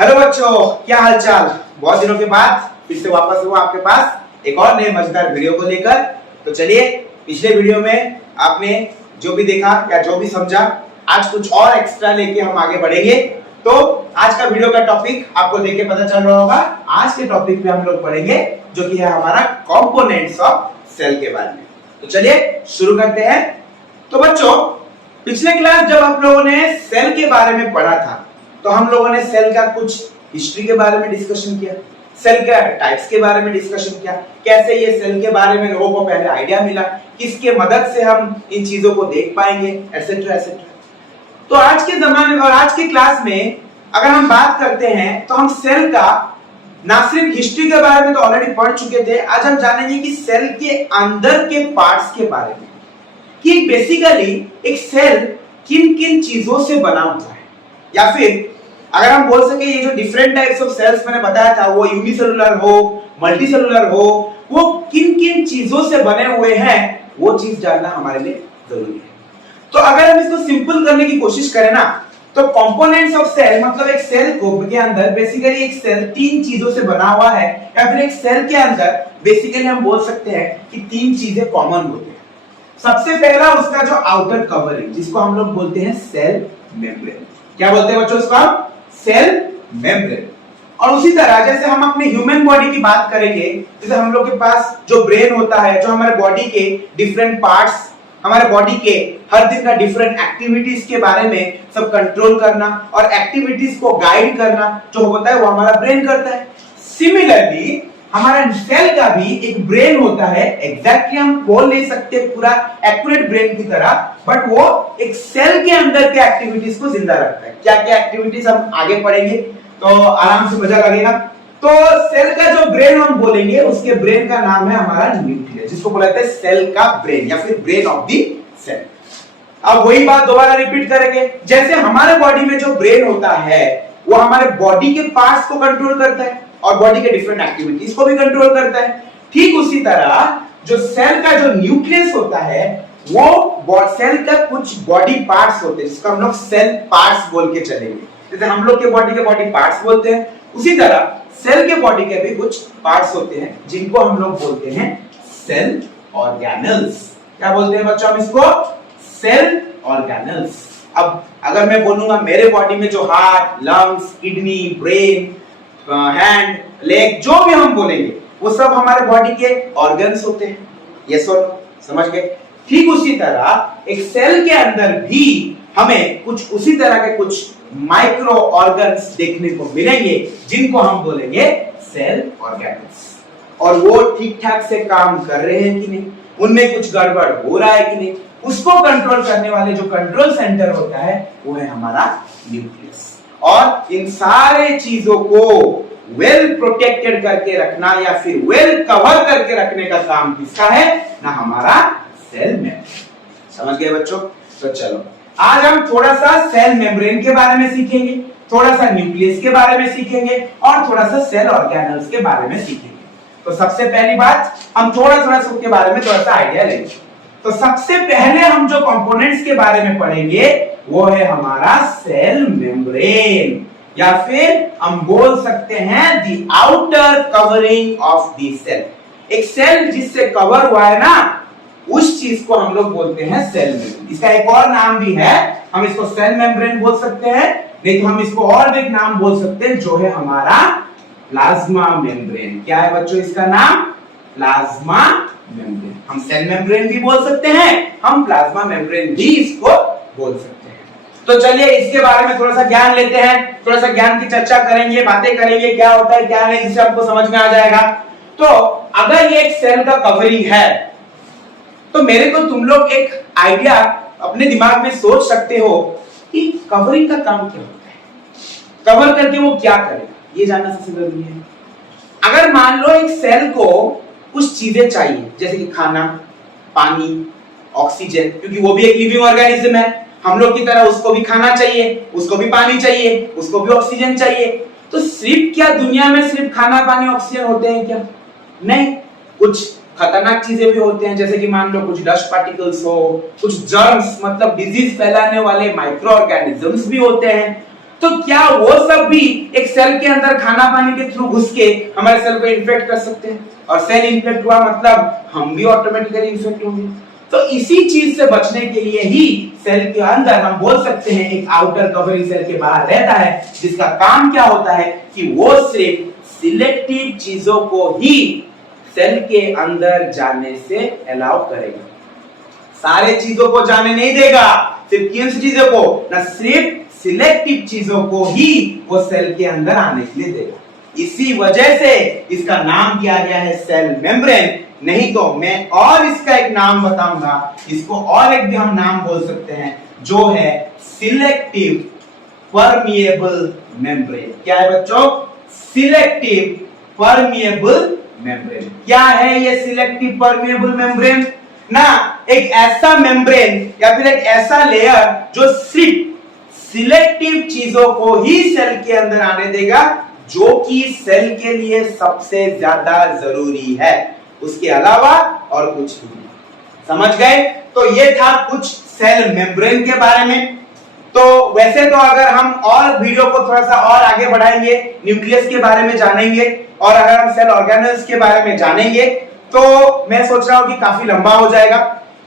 Hello बच्चों, क्या हालचाल। बहुत दिनों के बाद फिर से वापस हुआ आपके पास एक और नए मजेदार वीडियो को लेकर। तो चलिए, पिछले वीडियो में आपने जो भी देखा या जो भी समझा, आज कुछ और एक्स्ट्रा लेके हम आगे बढ़ेंगे। तो आज का वीडियो का टॉपिक आपको देख के पता चल रहा होगा। आज के टॉपिक पे हम लोग पढ़ेंगे जो कि है हमारा कंपोनेंट्स ऑफ सेल के बारे में। तो चलिए शुरू करते हैं। तो बच्चों, पिछले क्लास जब आप लोगों ने सेल के बारे में पढ़ा था तो हम लोगों ने सेल का कुछ हिस्ट्री के बारे में डिस्कशन किया, सेल के टाइप्स के बारे में डिस्कशन किया, कैसे ये सेल के बारे में लोगों को पहले आइडिया मिला, किसके मदद से हम इन चीजों को देख पाएंगे, एटसेट्रा एटसेट्रा। तो आज के जमाने में और आज की क्लास में अगर हम बात करते हैं तो हम सेल का ना सिर्फ हिस्ट्री के बारे में तो ऑलरेडी पढ़ चुके थे, आज हम जानेंगे कि सेल के अंदर के पार्ट्स के बारे में, कि बेसिकली एक सेल किन किन चीजों से बना हुआ है, या फिर अगर हम बोल सके ये जो डिफरेंट टाइप्स ऑफ सेल्स मैंने बताया था, वो यूनिसेलुलर हो, मल्टीसेलुलर हो, वो किन किन चीजों से बने हुए हैं, वो चीज जानना हमारे लिए जरूरी है। तो अगर हम इसको सिंपल करने की कोशिश करें ना, तो कंपोनेंट्स ऑफ सेल मतलब एक सेल को के अंदर बेसिकली एक सेल तीन चीजों से बना हुआ है, या फिर एक सेल के अंदर बेसिकली हम बोल सकते हैं कि तीन चीजें कॉमन होती हैं। सबसे पहला उसका जो आउटर कवरिंग, जिसको हम लोग बोलते हैं सेल मेम्ब्रेन। क्या बोलते हैं बच्चों इसको हम? Cell membrane. और उसी तरह जैसे हम अपने ह्यूमन बॉडी की बात करेंगे, जैसे हम लोग के पास जो ब्रेन होता है, जो हमारे बॉडी के डिफरेंट पार्ट्स, हमारे बॉडी के हर दिन का डिफरेंट एक्टिविटीज के बारे में सब कंट्रोल करना और एक्टिविटीज को गाइड करना जो होता है वो हमारा ब्रेन करता है। सिमिलरली हमारा सेल का भी एक ब्रेन होता है। एग्जैक्टली हम बोल नहीं सकते पूरा एक्यूरेट ब्रेन की तरह, बट वो एक सेल के अंदर के एक्टिविटीज को जिंदा रखता है। क्या क्या एक्टिविटीज हम आगे पढ़ेंगे तो आराम से मजा लगेगा। तो सेल का जो ब्रेन हम बोलेंगे, उसके ब्रेन का नाम है हमारा न्यूक्लियस, जिसको बोला जाता है सेल का ब्रेन या फिर ब्रेन ऑफ द सेल। अब वही बात दोबारा रिपीट करेंगे, जैसे हमारे बॉडी में जो ब्रेन होता है वो हमारे बॉडी के पार्ट्स को कंट्रोल करता है और बॉडी के डिफरेंट एक्टिविटीज को भी कंट्रोल करता है। ठीक उसी तरह जो सेल का जो न्यूक्लियस होता है वो सेल का कुछ बॉडी पार्ट्स होते हैं, जिसको हम लोग सेल पार्ट्स बोल के चलेंगे। जैसे हम लोग के बॉडी पार्ट्स बोलते हैं, उसी तरह सेल के बॉडी के भी कुछ पार्ट्स होते हैं जिनको हम लोग बोलते हैं सेल ऑर्गेनल्स। क्या बोलते हैं बच्चों हम इसको? Cell organelles. अब अगर मैं बोलूंगा मेरे बॉडी में जो heart, lungs, kidney, brain, hand, leg, जो भी हम बोलेंगे वो सब हमारे बॉडी के ऑर्गन्स होते हैं। यस और नो? समझ गए? ठीक उसी तरह एक सेल के अंदर भी हमें कुछ उसी तरह के कुछ माइक्रो ऑर्गन्स देखने को मिलेंगे जिनको हम बोलेंगे सेल ऑर्गेनल्स। और वो ठीक ठाक से काम कर रहे हैं कि नहीं, उनमें कुछ गड़बड़ हो रहा है कि नहीं, उसको कंट्रोल करने वाले जो कंट्रोल सेंटर होता है वो है हमारा न्यूक्लियस। और इन सारे चीजों को वेल प्रोटेक्टेड करके रखना या फिर वेल कवर करके रखने का काम किसका है? ना हमारा सेल मेम्ब्रेन। समझ गए बच्चों? तो चलो आज हम थोड़ा सा सेल मेम्ब्रेन के बारे में सीखेंगे, थोड़ा सा न्यूक्लियस के बारे में सीखेंगे और थोड़ा सा सेल ऑर्गेनल्स के बारे में सीखेंगे। तो सबसे पहली बात हम थोड़ा उसके बारे में थोड़ा सा आइडिया लेंगे। तो सबसे पहले हम जो कंपोनेंट्स के बारे में पढ़ेंगे वो है हमारा सेल मेम्ब्रेन, या फिर हम बोल सकते हैं the outer covering of the cell. एक सेल जिससे कवर हुआ है ना, उस चीज को हम लोग बोलते हैं सेल मेम्ब्रेन। इसका एक और नाम भी है, हम इसको सेल मेम्ब्रेन बोल सकते हैं, नहीं तो हम इसको और भी एक नाम बोल सकते हैं जो है हमारा प्लाज्मा मेम्ब्रेन। क्या है बच्चों इसका नाम? Plasma membrane. हम सेल मेम्ब्रेन भी बोल सकते हैं, हम प्लाज्मा मेम्ब्रेन भी इसको बोल सकते हैं। तो चलिए इसके बारे में थोड़ा सा ज्ञान लेते हैं, थोड़ा सा ज्ञान की चर्चा करेंगे, बातें करेंगे, क्या होता है क्या नहीं, जिससे आपको समझ में आ जाएगा। तो अगर ये एक सेल का कवरिंग है तो मेरे को तुम लोग एक आइडिया अपने दिमाग में सोच सकते हो कि कवरिंग का काम क्या होता है, कवर करके वो क्या करेगा, ये जानना सबसे जरूरी है। अगर मान लो एक सेल को कुछ चीजें चाहिए, जैसे कि खाना, पानी, ऑक्सीजन, क्योंकि वो भी एक लिविंग ऑर्गेनिज्म है, हम लोग की तरह उसको भी खाना चाहिए, उसको भी पानी चाहिए, उसको भी ऑक्सीजन चाहिए। तो सिर्फ क्या दुनिया में सिर्फ खाना, पानी, ऑक्सीजन होते हैं क्या? नहीं, कुछ खतरनाक चीजें भी होते हैं, जैसे कि मान लो कुछ डस्ट पार्टिकल्स हो, कुछ जर्म्स मतलब डिजीज फैलाने वाले माइक्रो ऑर्गेनिजम्स भी होते हैं। तो क्या वो सब भी एक सेल के अंदर खाना पानी के थ्रू घुस के हमारे सेल को इन्फेक्ट कर सकते हैं, और सेल इन्फेक्ट हुआ मतलब हम भी ऑटोमेटिकली इन्फेक्ट होंगे। तो इसी चीज से बचने के लिए ही सेल के अंदर हम बोल सकते हैं एक आउटर कवरिंग सेल के बाहर रहता है, जिसका काम क्या होता है कि वो सिर्फ सिलेक्टिव चीजों को ही सेल के अंदर जाने से अलाउ करेगा, सारे चीजों को जाने नहीं देगा, सिर्फ किन चीजों को ना, सिर्फ सिलेक्टिव चीजों को ही वो सेल के अंदर आने के लिए देगा। इसी वजह से इसका नाम दिया गया है सेल मेम्ब्रेन। नहीं तो मैं और इसका एक नाम बताऊंगा, इसको और एक भी हम नाम बोल सकते हैं, जो है सिलेक्टिव परमिएबल मेम्ब्रेन। क्या है बच्चों? Selective permeable membrane. क्या है ये सिलेक्टिव परमिएबल मेम्ब्रेन? ना, एक ऐसा मेम्ब्रेन या फिर एक ऐसा लेयर जो सिर्फ सिलेक्टिव चीजों को ही सेल के अंदर आने देगा, जो कि सेल के लिए सबसे ज्यादा जरूरी है, उसके अलावा और कुछ नहीं। समझ गए? तो ये था कुछ सेल मेम्ब्रेन के बारे में। तो वैसे तो अगर हम और वीडियो को थोड़ा सा और आगे बढ़ाएंगे, न्यूक्लियस के बारे में जानेंगे, और अगर हम सेल ऑर्गेनेल्स के बारे में जानेंगे, तो मैं सोच रहा हूं कि काफी लंबा हो जाएगा।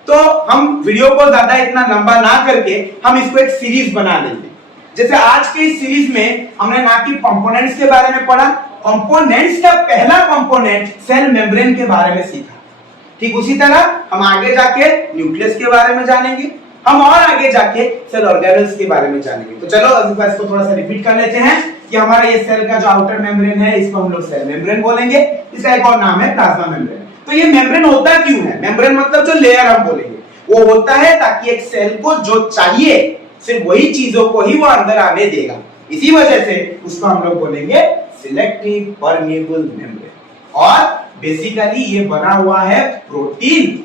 तो हम वीडियो को ज्यादा इतना लंबा ना करके हम इसको एक सीरीज बना लेंगे। जैसे आज के इस सीरीज में हमने ना कि कंपोनेंट्स के बारे में पढ़ा, कंपोनेंट्स का पहला कंपोनेंट सेल मेम्ब्रेन के बारे में सीखा। ठीक उसी तरह हम आगे जाके न्यूक्लियस के बारे में जानेंगे, हम और आगे जाके सेल ऑर्गेनेल्स के बारे में जानेंगे। तो चलो अभी इसको थोड़ा सा रिपीट कर लेते हैं कि हमारा ये सेल का जो आउटर मेम्ब्रेन है, इसको हम लोग सेल मेम्ब्रेन बोलेंगे। इसका एक और नाम है प्लाज्मा मेम्ब्रेन। तो ये मेम्ब्रेन होता क्यों है? मेम्ब्रेन मतलब जो लेयर हम बोलेंगे वो होता है ताकि एक सेल को जो चाहिए सिर्फ वही चीजों को ही वो अंदर आने देगा। इसी वजह से उसको हम लोग बोलेंगे सिलेक्टिव परमिएबल मेम्ब्रेन। और बेसिकली ये बना हुआ है प्रोटीन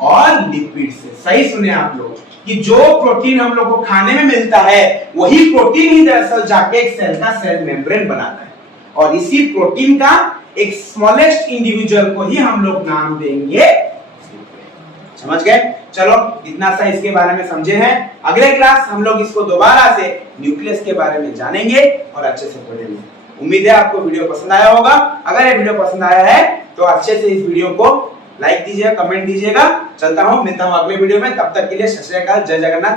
और लिपिड से। सही सुने आप लोग कि जो प्रोटीन हम लोग को खाने में मिलता है, वही प्रोटीन ही दरअसल जाके एक सेल का सेल मेम्ब्रेन बनाता है, और इसी प्रोटीन का एक स्मॉलेस्ट इंडिविजुअल को ही हम लोग नाम देंगे। समझ गए? चलो इतना सा इसके बारे में समझे हैं। अगले क्लास हम लोग इसको दोबारा से न्यूक्लियस के बारे में जानेंगे और अच्छे से पढ़ेंगे। उम्मीद है आपको वीडियो पसंद आया होगा। अगर ये वीडियो पसंद आया है तो अच्छे से इस वीडियो को लाइक दीजिएगा, कमेंट दीजिएगा। चलता हूं, मिलता हूं अगले वीडियो में। तब तक के लिए सत श्री अकाल, जय जगन्नाथ।